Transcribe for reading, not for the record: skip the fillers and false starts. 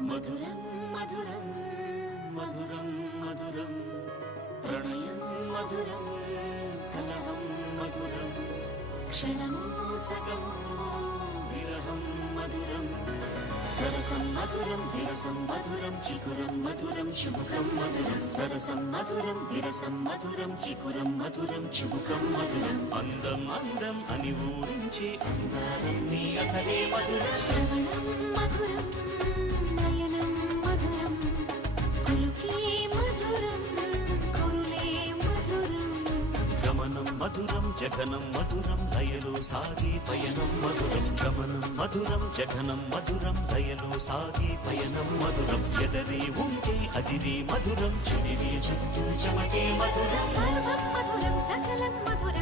మధురం మధురం మధురం మధురం ప్రణయం మధురం కలహం మధురం క్షణమో సగమో విరహం మధురం సరసం మధురం విరసం మధురం చికురం మధురం చుబుకం మధురం సరసం మధురం విరసం మధురం చికురం మధురం చుబుకం మధురం అందం అందం అని ఊరించే అందాలన్నీ అసలే మధురం శ్రవణం మధురం నయనం మధురం కులుకే మధురం కురులే మధురం గమనం మధురం జగనం మధురం లయలో సాగే పయనం మధురం గమనం మధురం జగనం మధురం లయలో సాగే పయనం మధురం ఎదరే ఉంటే అదిరే మధురం చెదిరే చుట్టూ చెమటే మధురం సర్వం మధురం సకలం మధురం